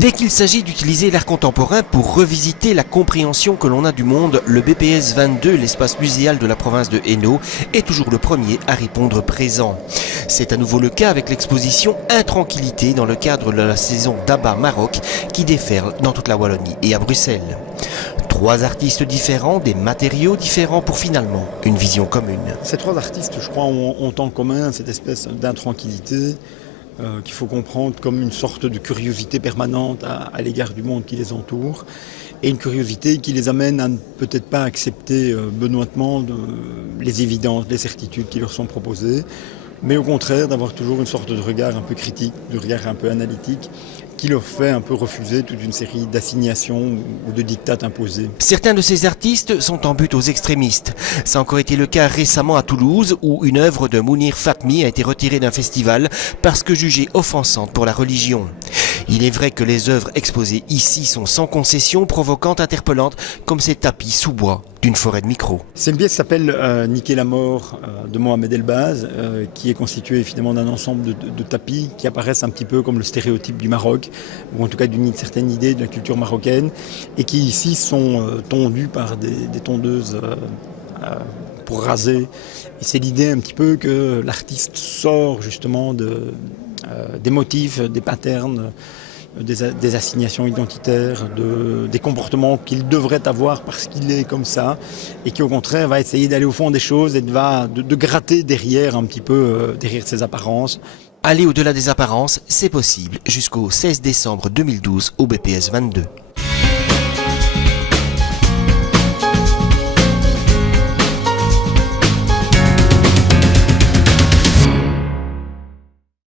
Dès qu'il s'agit d'utiliser l'art contemporain pour revisiter la compréhension que l'on a du monde, le BPS 22, l'espace muséal de la province de Hainaut, est toujours le premier à répondre présent. C'est à nouveau le cas avec l'exposition Intranquillité dans le cadre de la saison d'Abba Maroc qui déferle dans toute la Wallonie et à Bruxelles. 3 artistes différents, des matériaux différents pour finalement une vision commune. Ces 3 artistes, je crois, ont en commun cette espèce d'intranquillité qu'il faut comprendre comme une sorte de curiosité permanente à l'égard du monde qui les entoure et une curiosité qui les amène à ne peut-être pas accepter benoîtement les évidences, les certitudes qui leur sont proposées, mais au contraire d'avoir toujours une sorte de regard un peu critique, de regard un peu analytique, qui leur fait un peu refuser toute une série d'assignations ou de dictats imposés. Certains de ces artistes sont en butte aux extrémistes. Ça a encore été le cas récemment à Toulouse où une œuvre de Mounir Fatmi a été retirée d'un festival parce que jugée offensante pour la religion. Il est vrai que les œuvres exposées ici sont sans concession, provocantes, interpellantes, comme ces tapis sous bois d'une forêt de micros. C'est une pièce qui s'appelle Niquer la mort de Mohamed Elbaz, qui est constituée évidemment d'un ensemble de tapis qui apparaissent un petit peu comme le stéréotype du Maroc, ou en tout cas d'une certaine idée de la culture marocaine, et qui ici sont tondus par des tondeuses pour raser. Et c'est l'idée un petit peu que l'artiste sort justement des motifs, des patterns, des assignations identitaires, des comportements qu'il devrait avoir parce qu'il est comme ça, et qui au contraire va essayer d'aller au fond des choses et de gratter derrière un petit peu, derrière ses apparences. Aller au-delà des apparences, c'est possible jusqu'au 16 décembre 2012 au BPS 22.